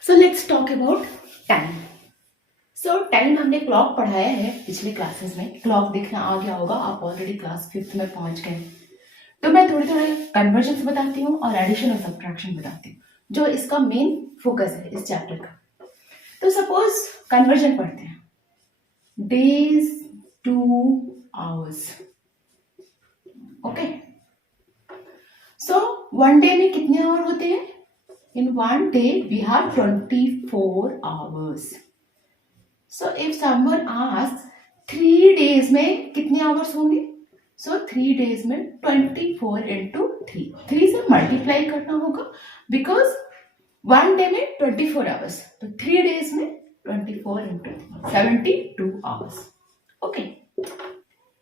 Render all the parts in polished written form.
So let's talk about time. So time हमने clock पढ़ाया है पिछले क्लासेस में. क्लॉक देखना आ गया होगा, आप ऑलरेडी क्लास 5th में पहुंच गए. तो मैं थोड़ी थोड़ी कन्वर्जन बताती हूँ और एडिशन और सब्ट्रैक्शन बताती हूँ, जो इसका मेन फोकस है इस चैप्टर का. तो सपोज कन्वर्जन पढ़ते हैं. Days two hours. Okay, so one day में कितने आवर होते हैं? In one day we have 24 hours. So if someone asks 3 days में कितने hours होंगे? So 3 days में 24 into 3. 3 से multiply करना होगा because one day में 24 hours. तो 3 days में 24 into 3. 72 hours. Okay.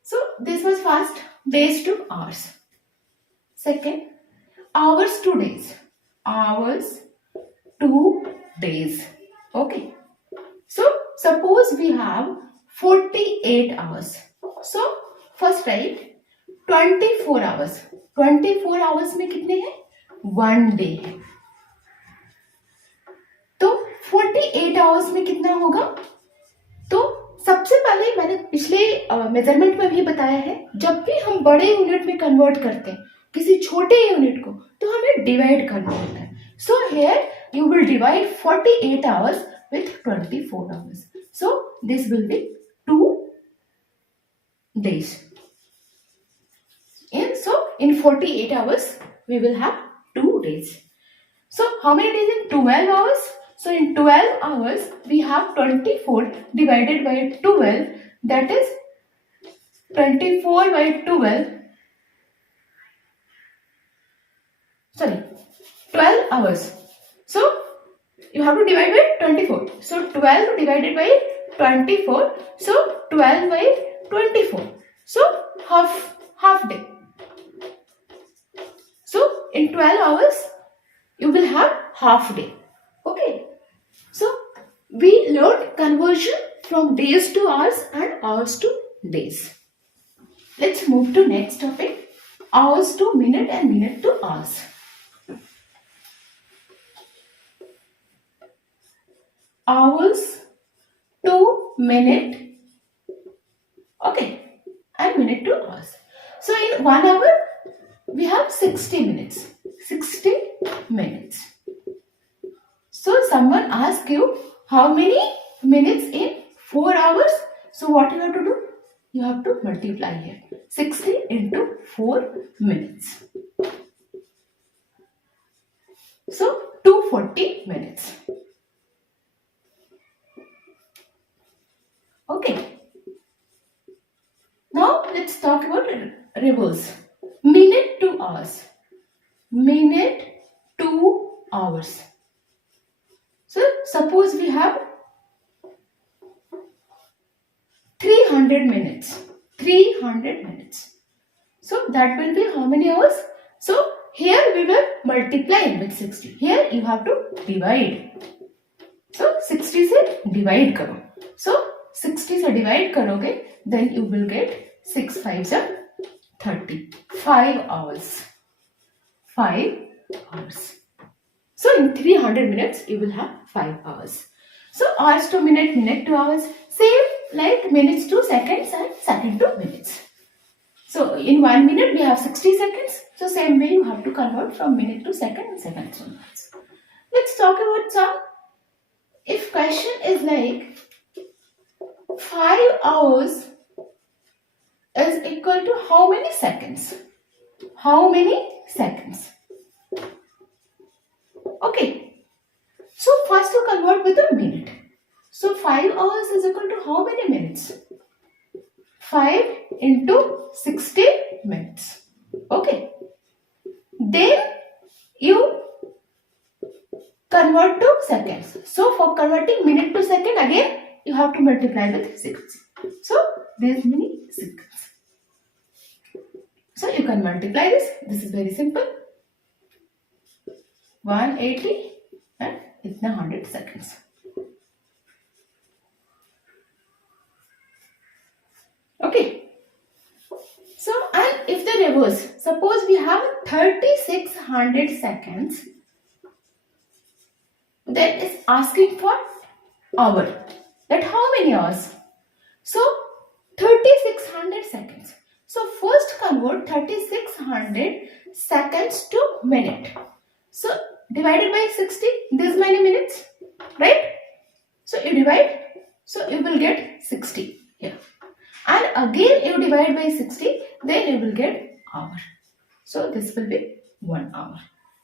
So this was first, days to hours. Second, hours to days. Hours to days. Okay, so suppose we have 48 hours. So first write 24 hours. 24 hours में कितने हैं? One day है. तो 48 hours में कितना होगा? तो सबसे पहले मैंने पिछले मेजरमेंट में भी बताया है, जब भी हम बड़े यूनिट में कन्वर्ट करते हैं किसी छोटे यूनिट को, तो हमें डिवाइड करना होता है. So here you will divide 48 hours with 24 hours. So this will be 2 days. In 48 hours we will have 2 days. So how many days in 12 hours? So in 12 hours we have 24 divided by 12, that is 24 by 12. Sorry, 12 hours. So you have to divide by 24. So 12 divided by 24. So 12 by 24. So half day. So in 12 hours you will have half day. Okay. So we learned conversion from days to hours and hours to days. Let's move to next topic. Hours to minute and minute to hours. Hours to minute, okay, and minute to hours. So in 1 hour we have 60 minutes. 60 minutes. So someone asks you how many minutes in 4 hours. So what you have to do? You have to multiply here. 60 into 4 minutes. So 240 minutes. Okay. Now let's talk about reverse. Minute to hours. Minute to hours. So suppose we have 300 minutes. 300 minutes. So that will be how many hours? So here we will multiply with 60. Here you have to divide. So 60 से divide करो. So 60 से divide करोगे, then you will get 6 5s are 30. 5 hours. 5 hours. So in 300 minutes you will have 5 hours. So hours to minute, minute to hours, same like minutes to seconds and second to minutes. So in 1 minute we have 60 seconds. So same way you have to convert from minute to second and seconds to minutes. Let's talk about some. If question is like 5 hours is equal to how many seconds? How many seconds? Okay. So first you convert with a minute. So 5 hours is equal to how many minutes? 5 into 60 minutes. Okay. Then you convert to seconds. So for converting minute to second, again you have to multiply with 60. So this many seconds. So you can multiply this. This is very simple. 180 and itna 100 seconds. Okay. So and if the reverse, suppose we have 3600 seconds then it's asking for hour. That how many hours? So 3600 seconds. So first convert 3600 seconds to minute. So divided by 60, this many minutes, right? So you divide, so you will get 60 here. And again you divide by 60, then you will get hour. So this will be 1 hour.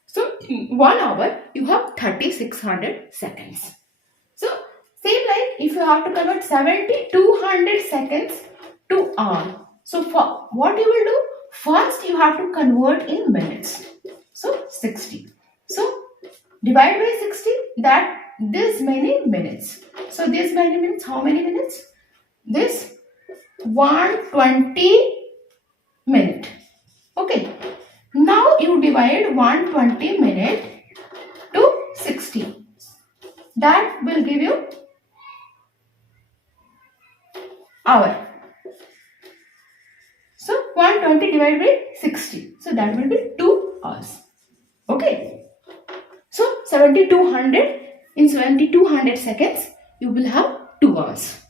So in 1 hour you have 3600 seconds. So same like if you have to convert 7200 seconds to hour. So for what you will do? First you have to convert in minutes. So 60. So divide by 60, that this many minutes. So this many minutes, how many minutes? This 120 minute. Okay. Now you divide 120 minute to 60. That will give you hour. So 120 divided by 60. So that will be 2 hours. Okay. So 7200 in 7200 seconds you will have 2 hours.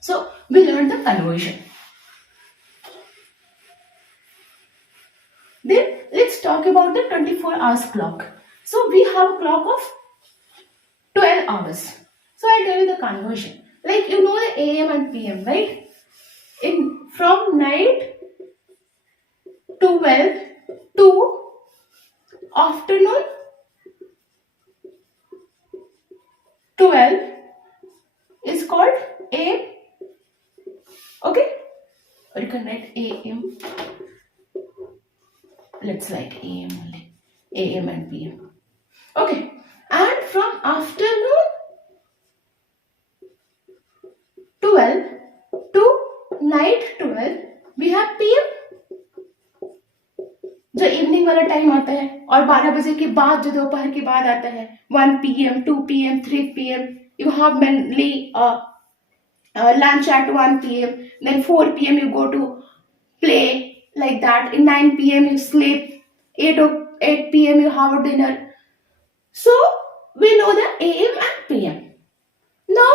So we learned the conversion. Then let's talk about the 24 hours clock. So we have a clock of 12 hours. So I'll tell you the conversion. Like you know the AM and PM, right? From night 12 to afternoon 12 is called AM. Okay? Or you can write AM. Let's write AM only. AM and PM. Okay. And from afternoon 12 to night 12 we have PM. जो evening वाला time आता है और 12 बजे के बाद जो दोपहर के बाद आता है 1 PM, 2 PM, 3 PM you have mainly lunch at 1 PM, then 4 PM you go to play, like that. In 9 PM you sleep, 8 PM you have a dinner. So we know the AM and PM. Now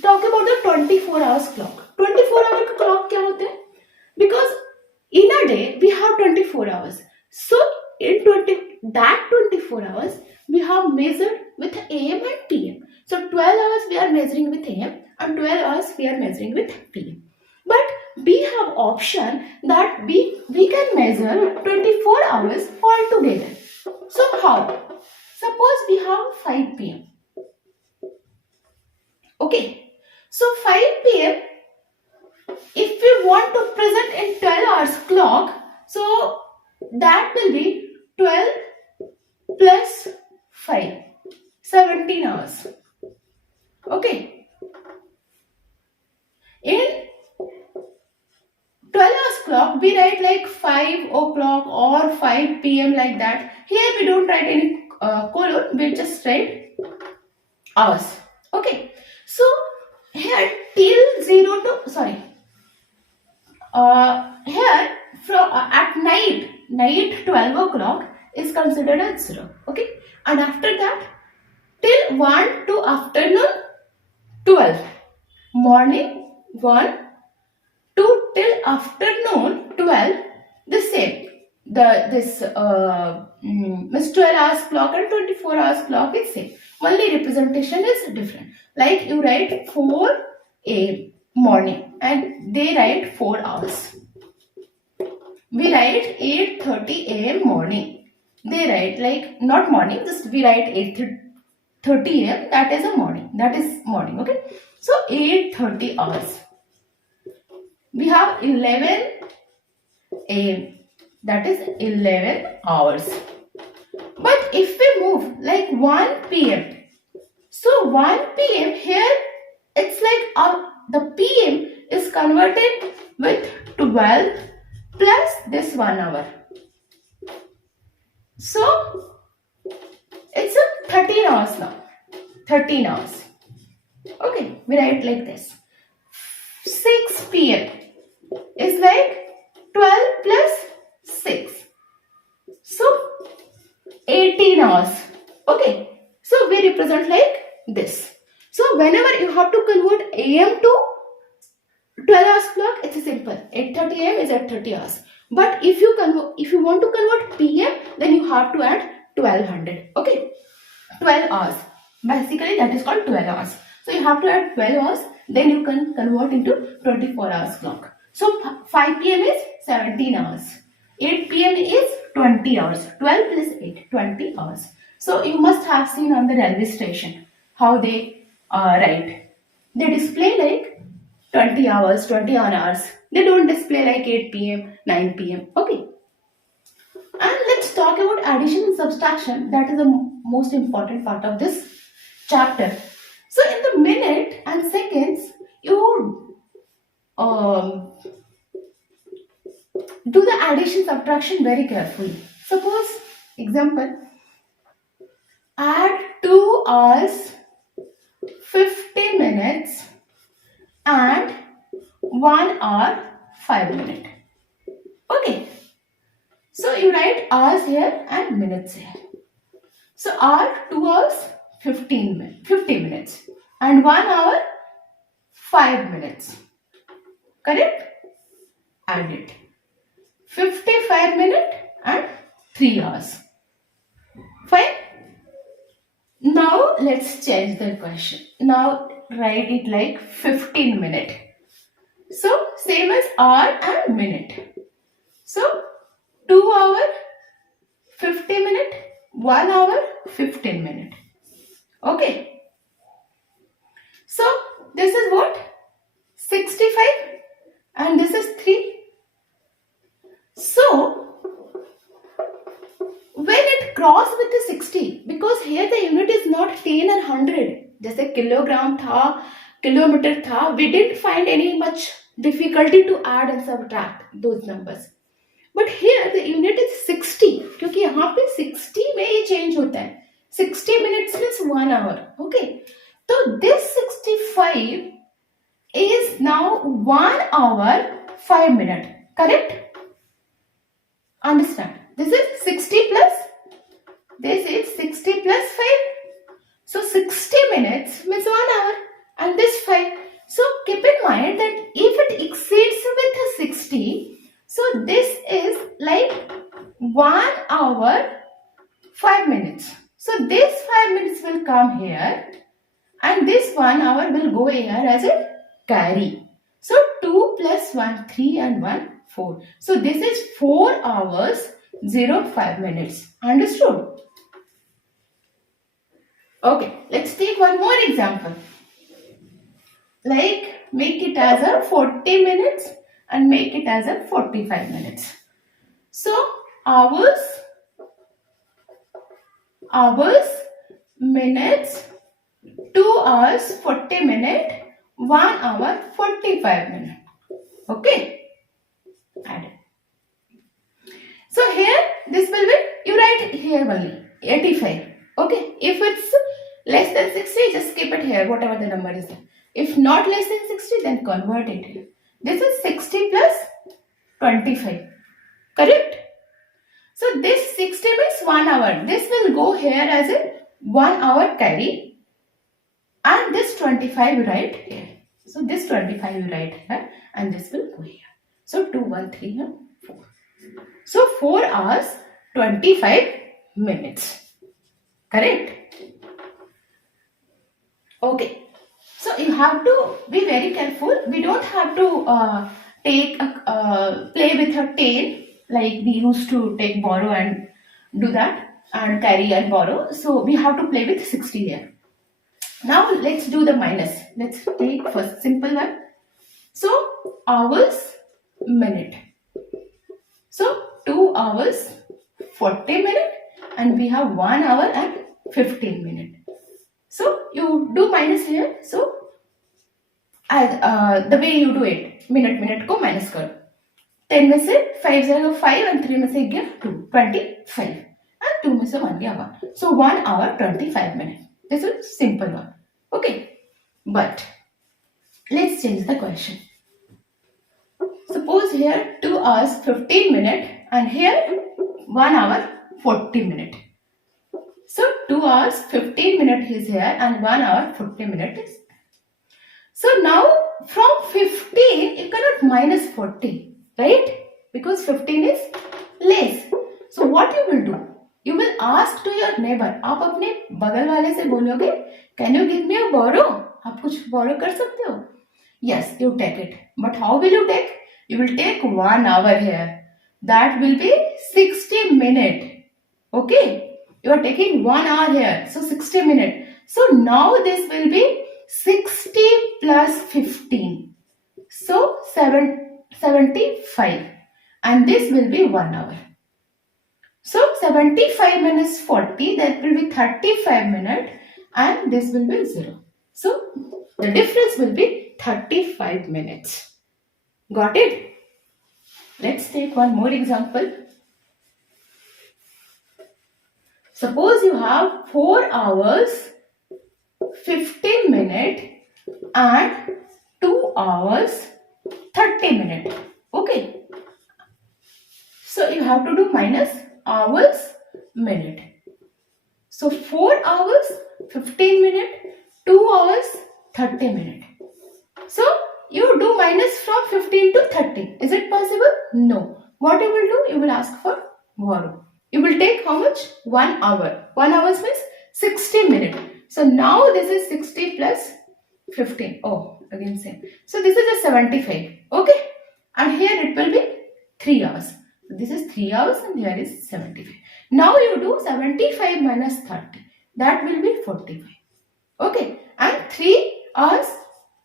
talk about the 24 hours clock. 24 hour clock क्या होता है? Because in a day we have 24 hours. So in 24 hours we have measured with AM and PM. So 12 hours we are measuring with AM and 12 hours we are measuring with PM. But we have option that we can measure 24 hours all together. So how? Suppose we have 5 PM. Okay. So 5 PM, if we want to present in 12 hours clock, so that will be 12 plus 5, 17 hours. Okay. In 12 hours clock, we write like 5 o'clock or 5 PM like that. Here we don't write any colon, we just write hours. Okay. So here till 0 to, sorry. Here from at night 12 o'clock is considered as 0. Okay. And after that till 1 to afternoon 12. Morning 1 to till afternoon 12. The same. This 12 hours clock and 24 hours clock is same. Only representation is different. Like you write 4 AM morning and they write 4 hours. We write 8:30 AM morning. They write like not morning, just we write 8:30 AM. That is a morning. That is morning. Okay. So 8:30 hours. We have 11 AM. That is 11 hours. But if we move like 1 PM. So 1 PM here it's like the PM is converted with 12 plus this 1 hour. So it's a 13 hours now. 13 hours. Okay, we write like this. 6 PM is like 12 plus 6. So 18 hours. Okay. So we represent like this. So whenever you have to convert AM to 12 hours clock, it's simple. 8:30 AM is at 30 hours. But if you want to convert PM, then you have to add 1200. Okay, 12 hours. Basically, that is called 12 hours. So you have to add 12 hours, then you can convert into 24 hours clock. So 5 PM is 17 hours. 8 PM is 20 hours. 12 plus 8, 20 hours. So you must have seen on the railway station how they write. They display like 20 hours, 21 hours. They don't display like 8 PM, 9 PM. Okay. And let's talk about addition and subtraction. That is the most important part of this chapter. So in the minute and seconds, you do the addition subtraction very carefully. Suppose, example, add 2 hours, 50 minutes and 1 hour, 5 minutes. Okay. So you write hours here and minutes here. So hour, 2 hours, 50 minutes and 1 hour, 5 minutes. Correct? Add it. 55 minutes and 3 hours. Fine? Now let's change the question. Now write it like 15 minutes. So same as hour and minute. So 2 hour, 50 minutes, 1 hour, 15 minutes. Okay. So this is what? 65 and this is 3. So when it cross with the 60, because here the unit is not 10 or 100, जैसे kilogram था, kilometre था, we didn't find any much difficulty to add and subtract those numbers. But here the unit is 60, क्योंकि यहाँ पे 60 में ये change होता है. 60 minutes means 1 hour. Okay. So this 65 is now 1 hour, 5 minutes. Correct? Understand? This is 60 plus, this is 60 plus 5. So 60 minutes means 1 hour and this 5. So keep in mind that if it exceeds with 60, so this is like 1 hour, 5 minutes. So this 5 minutes will come here and this 1 hour will go here as a carry. So 2 plus 1, 3 and 1, 4. So this is 4 hours, 05 minutes. Understood? Okay, let's take one more example. Like make it as a 40 minutes and make it as a 45 minutes. So hours, minutes, 2 hours, 40 minutes, 1 hour, 45 minutes. Okay. Add it. So here this will be, you write it here only, 85. Okay. If it's less than 60, just keep it here, whatever the number is there. If not less than 60, then convert it here. This is 60 plus 25. Correct? So this 60 means 1 hour. This will go here as a 1 hour carry. And this 25 you write here. So this 25 you write here and this will go here. So 2, 1, 3 and 4. So 4 hours, 25 minutes. Correct? Okay. So you have to be very careful. We don't have to play with a tail like we used to take borrow and do that and carry and borrow. So we have to play with 60 here. Now let's do the minus. Let's take first simple one. So hours, minute. So 2 hours, 40 minutes and we have 1 hour and 15 minutes. So you do minus here. So as the way you do it, minute को minus करो. 10 में से 5 जाएगा 5 and 3 में से गया 2, 25 and 2 में से 1 गया 1. So 1 hour 25 minutes. This is simple one. Okay. But let's change the question. Suppose here 2 hours 15 minutes and here 1 hour 40 minutes. So 2 hours 15 minutes is here and 1 hour 40 minutes is. So now from 15 you cannot minus 40, right? Because 15 is less. So what you will do? You will ask to your neighbor. आप अपने बगल वाले से बोलोगे, can you give me a borrow? आप कुछ borrow कर सकते हो? Yes, you take it. But how will you take? You will take 1 hour here. That will be 60 minutes. Okay? You are taking 1 hour here. So 60 minutes. So now this will be 60 plus 15. So 75. And this will be 1 hour. So 75 minus 40, that will be 35 minutes and this will be 0. So the difference will be 35 minutes. Got it? Let's take one more example. Suppose you have 4 hours, 15 minutes and 2 hours, 30 minutes. Okay. So you have to do minus hours, minute. So 4 hours, 15 minutes, 2 hours, 30 minutes. So you do minus from 15 to 30. Is it possible? No. What you will do? You will ask for borrow. You will take how much? 1 hour. 1 hour means 60 minutes. So now this is 60 plus 15. Oh, again same. So this is a 75. Okay. And here it will be 3 hours. This is 3 hours and here is 75. Now you do 75 minus 30. That will be 45. Okay. And 3 hours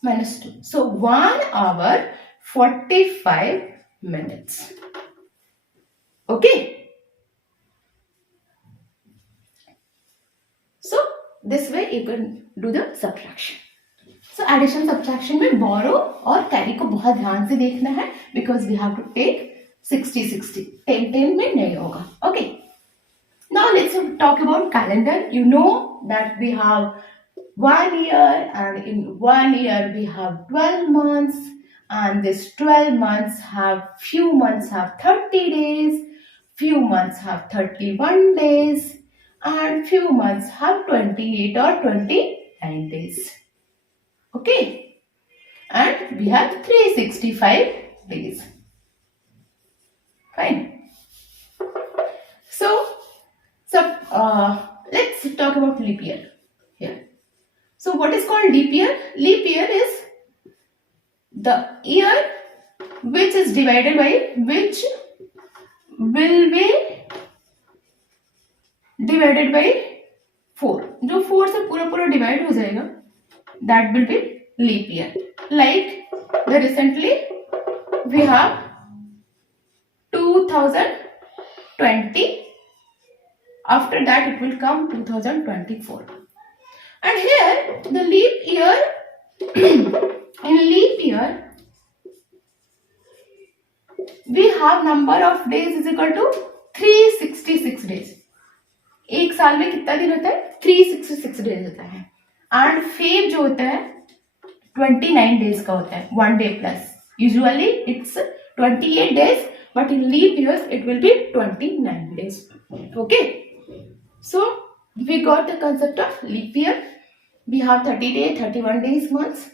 minus 2. So 1 hour 45 minutes. Okay. So this way you can do the subtraction. So addition subtraction में borrow और carry को बहुत ध्यान से देखना है because we have to take 60-60. 10-10 में नहीं होगा. Okay. Now let's talk about calendar. You know that we have 1 year and in 1 year we have 12 months and this 12 months have few months have 30 days, few months have 31 days and few months have 28 or 29 days. Okay. And we have 365 days. Fine. So let's talk about leap year here. So what is called leap year? Leap year is the year which is divided by which will be divided by 4. जो 4 से पूरा divide हो जाएगा, that will be leap year. Like the recently we have 2020. After that it will come 2024. And here the leap year, in leap year we have number of days is equal to 366 days. एक साल में कितना दिन होता है? 366 days होता है. And Feb जो होता है 29 डेज का होता है, 1 day plus. Usually it's 28 days, but in leap years it will be 29 days. Okay. So we got the concept of leap year. We have 30 days, 31 days months.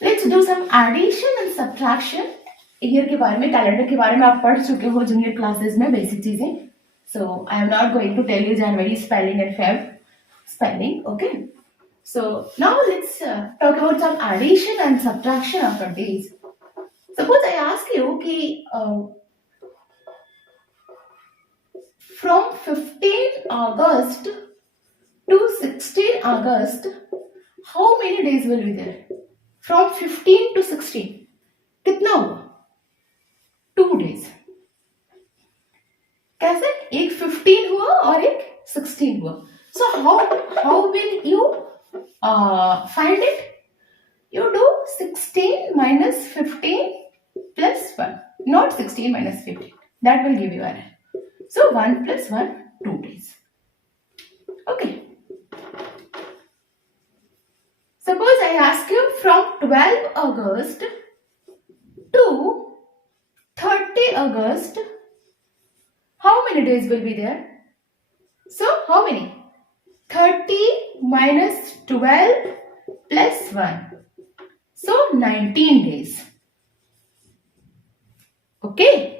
Let's do some addition and subtraction. Year के बारे में, calendar के बारे में आप पढ़ चुके हो जूनियर क्लासेस में बेसिक चीजें. So I am not going to tell you January spelling and Feb spelling. Okay. So now let's talk about some addition and subtraction of our days. Suppose I ask you कि from 15 August to 16 August, how many days will be there? From 15 to 16, कितना हुआ? 2 days. कैसे? एक 15 हुआ और एक 16 हुआ. So how will you find it? You do 16 minus 15 plus 1. Not 16 minus 15. That will give you an error. So 1 plus 1, 2 days. Okay. Suppose I ask you from 12 August to 30 August, how many days will be there? So how many? 30 minus 12 plus 1. So 19 days. Okay.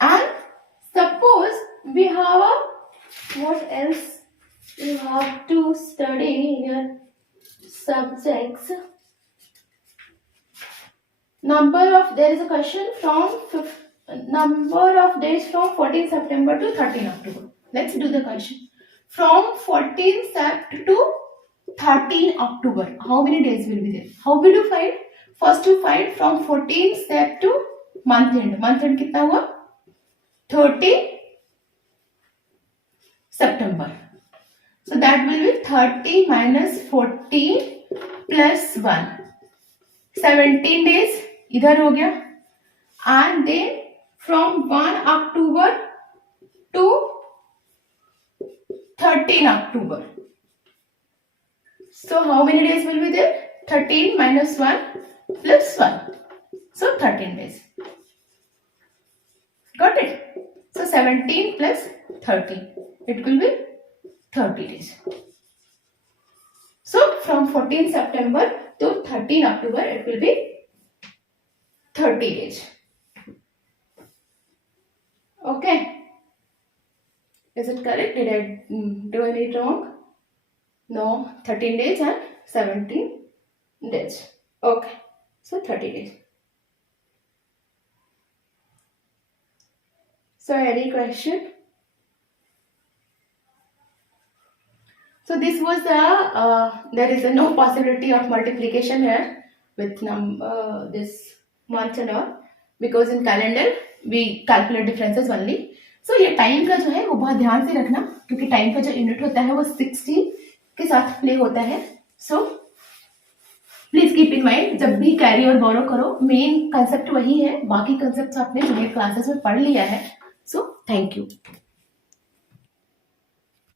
And suppose we have a, what else you have to study in your subjects. There is a question from number of days from 14 September to 13 October. Let's do the question. From 14 Sept to 13 October, how many days will be there? How will you find? First you find from 14 Sept to month end. Month end कितना हुआ? 30 September. So that will be 30 minus 14 plus 1. 17 days इधर हो गया. And then from 1 October to 13 October. So how many days will be there? 13 minus 1 plus 1. So 13 days. Got it? So 17 plus 30. It will be 30 days. So from 14 September to 13 October, it will be 30 days. Okay. Is it correct? Did I do any wrong? No. 13 days and 17 days. Okay. So 30 days. So any question? So this was there is no possibility of multiplication here with this month and all, because in calendar we calculate differences only. So ये time का जो है वो बहुत ध्यान से रखना, क्योंकि टाइम का जो यूनिट होता है वो 60 के साथ प्ले होता है. So please keep in mind, जब भी कैरी और बोरो करो मेन कंसेप्ट वही है, बाकी कंसेप्ट आपने जो है क्लासेस में पढ़ लिया है. So thank you.